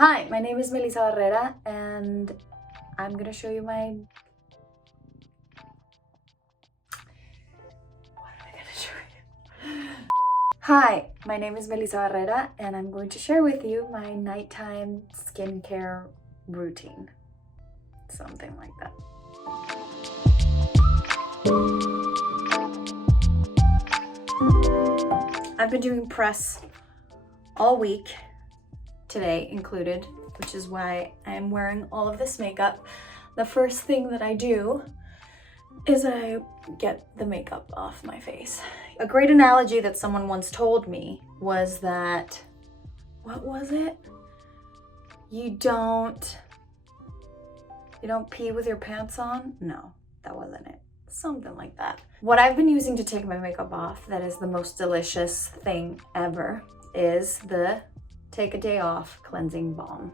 Hi, my name is Melissa Barrera and I'm gonna show you my... What am I gonna show you? Hi, my name is Melissa Barrera and I'm going to share with you my nighttime skincare routine. Something like that. I've been doing press all week, today included, which is why I'm wearing all of this makeup. The first thing that I do is I get the makeup off my face. A great analogy that someone once told me was that, what was it? You don't pee with your pants on? No, that wasn't it. Something like that. What I've been using to take my makeup off, that is the most delicious thing ever, is the Take a Day Off Cleansing Balm.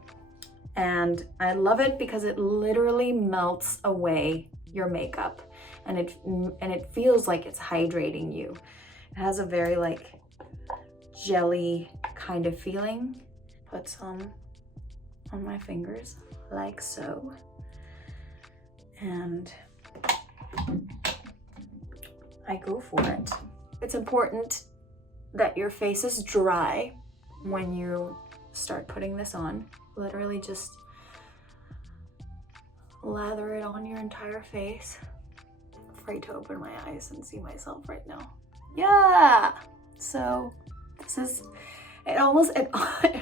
And I love it because it literally melts away your makeup and it feels like it's hydrating you. It has a very like jelly kind of feeling. Put some on my fingers like so. And I go for it. It's important that your face is dry when you start putting this on. Literally just lather it on your entire face. I'm afraid to open my eyes and see myself right now. Yeah! So this is, it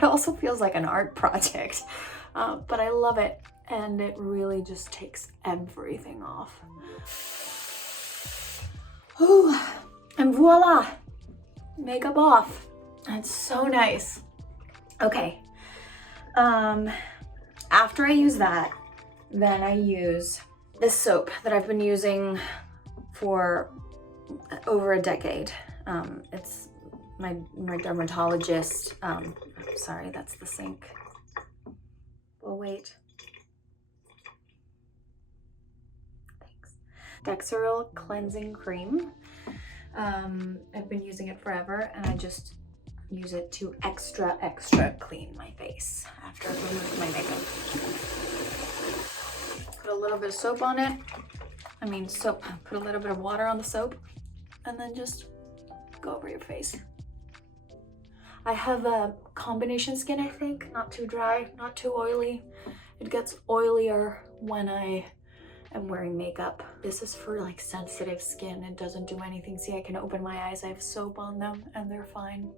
also feels like an art project, but I love it. And it really just takes everything off. Ooh, and voila! Makeup off. That's so nice. Okay. After I use that, then I use this soap that I've been using for over a decade. It's my dermatologist. Sorry, that's the sink. Well, wait. Thanks. Dexeril Cleansing Cream. I've been using it forever and I just use it to extra clean my face after I've removed my makeup. Put a little bit of soap on it. Put a little bit of water on the soap and then just go over your face. I have a combination skin, I think. Not too dry, not too oily. It gets oilier when I am wearing makeup. This is for like sensitive skin. It doesn't do anything. See, I can open my eyes. I have soap on them and they're fine.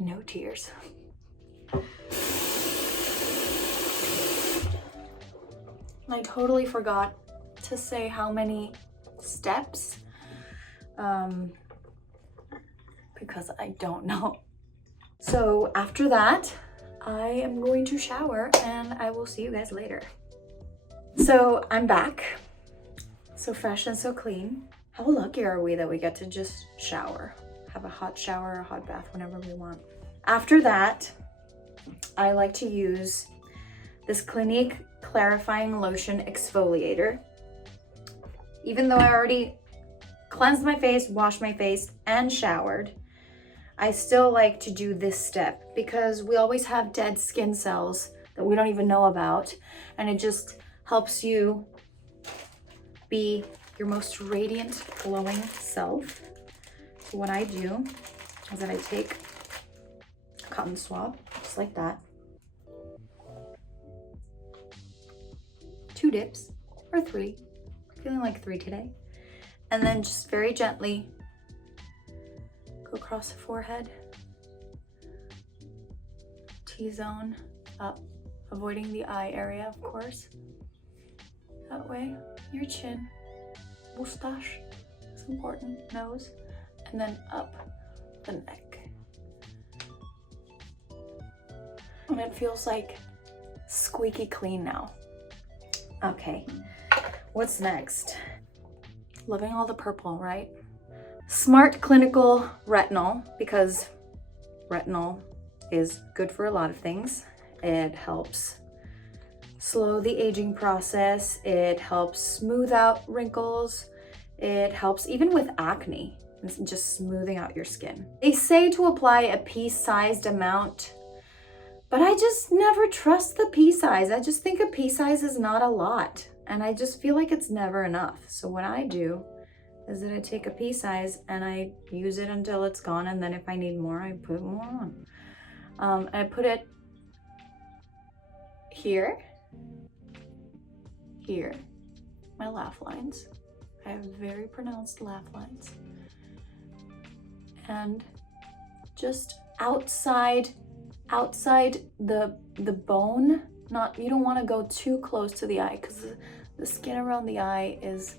No tears. I totally forgot to say how many steps, because I don't know. So after that, I am going to shower and I will see you guys later. So I'm back, so fresh and so clean. How lucky are we that we get to just shower, have a hot shower, a hot bath whenever we want. After that, I like to use this Clinique Clarifying Lotion Exfoliator. Even though I already cleansed my face, washed my face, and showered, I still like to do this step because we always have dead skin cells that we don't even know about, and it just helps you be your most radiant, glowing self. So what I do is that I take a cotton swab, just like that. 2 dips, or 3. I'm feeling like 3 today. And then just very gently go across the forehead, T-zone up, avoiding the eye area, of course. That way, your chin, mustache is important, nose, and then up the neck. And it feels like squeaky clean now. Okay, what's next? Loving all the purple, right? Smart Clinical Retinol, because retinol is good for a lot of things. It helps slow the aging process. It helps smooth out wrinkles. It helps even with acne, just smoothing out your skin. They say to apply a pea-sized amount But I just never trust the pea size. I just think a pea size is not a lot. And I just feel like it's never enough. So what I do is that I take a pea size and I use it until it's gone. And then if I need more, I put more on. I put it here, here, my laugh lines. I have very pronounced laugh lines. And just outside the bone. Not, you don't want to go too close to the eye because the skin around the eye is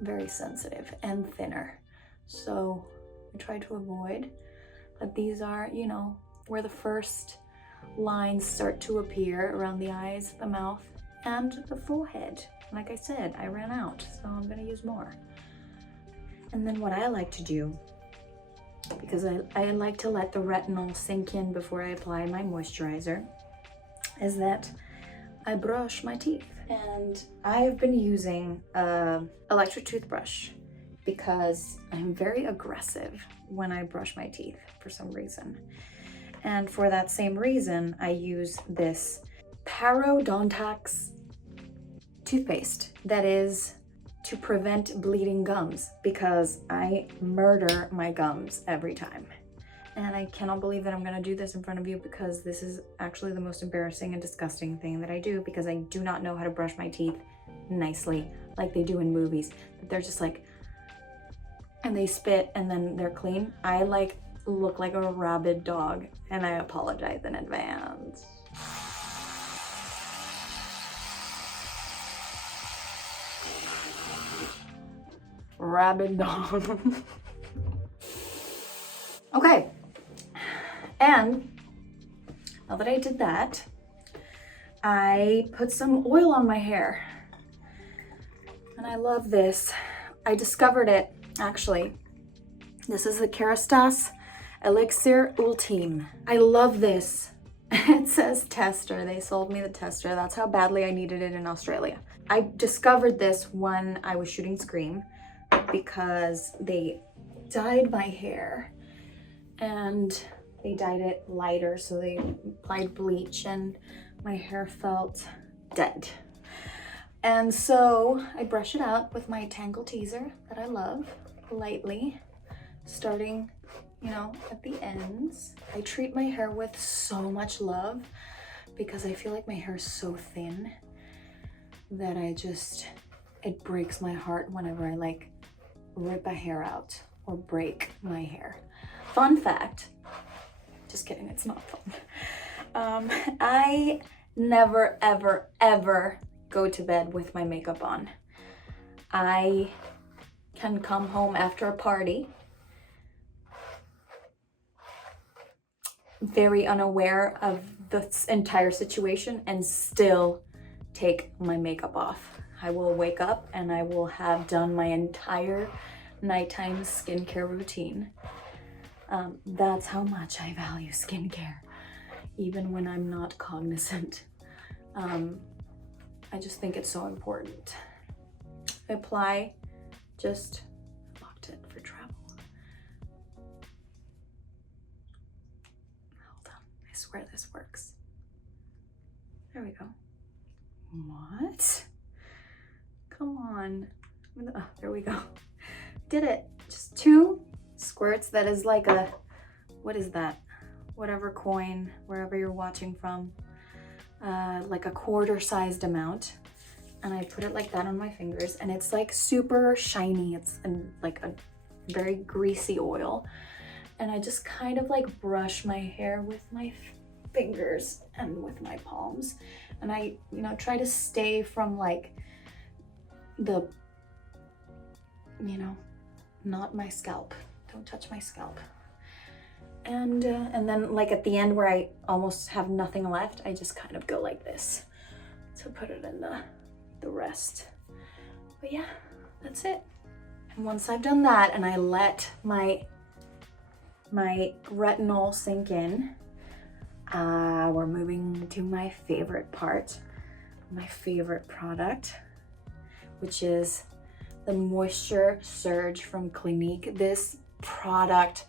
very sensitive and thinner. So I try to avoid. But these are, you know, where the first lines start to appear around the eyes, the mouth, and the forehead. Like I said, I ran out, so I'm gonna use more. And then what I like to do, because I like to let the retinol sink in before I apply my moisturizer, is that I brush my teeth. And I've been using an electric toothbrush because I'm very aggressive when I brush my teeth for some reason. And for that same reason, I use this PARODONTAX toothpaste that is to prevent bleeding gums, because I murder my gums every time. And I cannot believe that I'm gonna do this in front of you, because this is actually the most embarrassing and disgusting thing that I do, because I do not know how to brush my teeth nicely like they do in movies. They're just like, and they spit and then they're clean. I like look like a rabid dog, and I apologize in advance. Rabid dog. Okay, and now that I did that, I put some oil on my hair, and I love this. I discovered it, actually. This is the Kerastase Elixir Ultime. I love this. It says tester. They sold me the tester. That's how badly I needed it in Australia. I discovered this when I was shooting Scream, because they dyed my hair and they dyed it lighter, so they applied bleach and my hair felt dead. And so I brush it out with my Tangle Teaser that I love, lightly, starting, you know, at the ends. I treat my hair with so much love because I feel like my hair is so thin that it breaks my heart whenever I like rip a hair out or break my hair. Fun fact, just kidding, it's not fun. I never, ever, ever go to bed with my makeup on. I can come home after a party very unaware of the entire situation and still take my makeup off. I will wake up and I will have done my entire nighttime skincare routine. That's how much I value skincare, even when I'm not cognizant. I just think it's so important. I apply, just locked it for travel. Hold on, I swear this works. There we go. What? Come on. Oh, there we go. Did it. Just 2 squirts. That is like a, what is that? Whatever coin, wherever you're watching from. Like a quarter-sized amount. And I put it like that on my fingers, and it's like super shiny. It's like a very greasy oil. And I just kind of like brush my hair with my fingers and with my palms. And I, you know, try to stay from like the, you know, not my scalp. Don't touch my scalp. And then like at the end where I almost have nothing left, I just kind of go like this to put it in the rest. But yeah, that's it. And once I've done that and I let my retinol sink in, we're moving to my favorite part, my favorite product, which is the Moisture Surge from Clinique. This product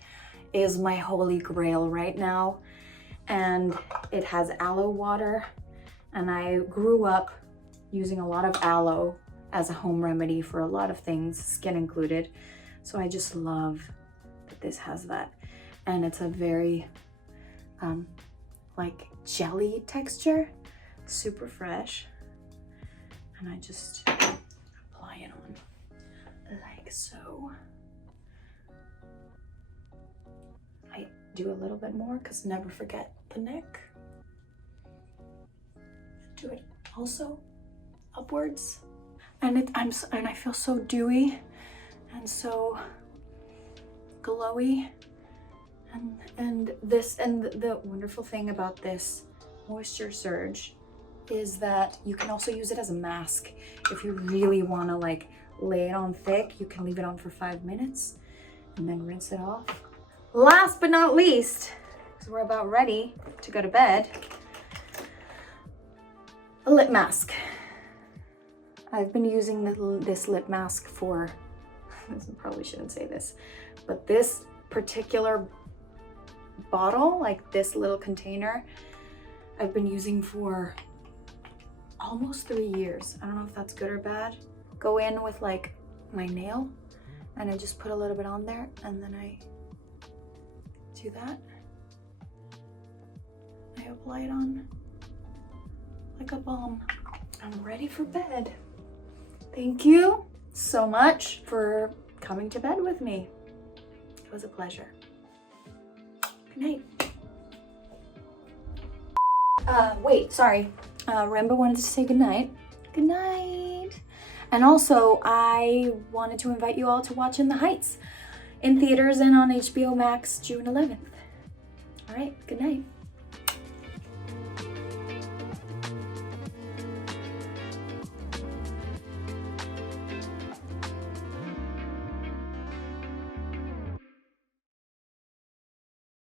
is my holy grail right now. and it has aloe water. And I grew up using a lot of aloe as a home remedy for a lot of things, skin included. So I just love that this has that. And it's a very like jelly texture, super fresh. And I just apply it on like so. I do a little bit more because never forget the neck. Do it also upwards. And I feel so dewy and so glowy. And the wonderful thing about this Moisture Surge is that you can also use it as a mask. If you really want to like lay it on thick, you can leave it on for 5 minutes and then rinse it off. Last but not least, because we're about ready to go to bed, a lip mask. I've been using this lip mask for, I probably shouldn't say this, but this particular bottle, like this little container, I've been using for almost 3 years. I don't know if that's good or bad. Go in with like my nail and I just put a little bit on there and then I do that. I apply it on like a balm. I'm ready for bed. Thank you so much for coming to bed with me. It was a pleasure. Good night. Wait, sorry. Remba wanted to say good night. Good night. And also, I wanted to invite you all to watch In the Heights in theaters and on HBO Max June 11th. All right, good night.